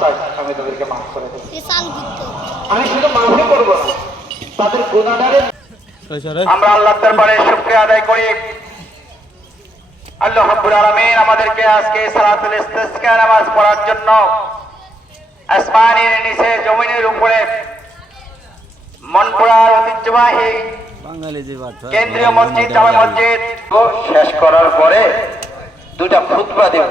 তাই আমি তাদেরকে মাফ করে দেবো। আমি শুধু মাফই করব না তাদের গুণাগারের আমরা আল্লাহ দরবারে শুকরিয়া আদায় করি। আল্লাহ রাব্বুল আলামিন আমাদেরকে আজকে সালাতুল ইস্তিসকা নামাজ পড়ার জন্য আসমানের নিচে জমিনের উপরে মনপুরার ঐতিহ্যবাহী কেন্দ্রীয় মসজিদ জামে মসজিদ শেষ করার পরে দুটা খুতবা দেব।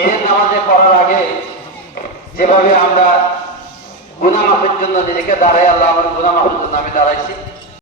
এই নামাজে করার আগে যেভাবে আমরা গুনামাফের জন্য নিজেকে দাঁড়াই, আল্লাহ আমার গুনামাফের জন্য আমি দাঁড়াইছি।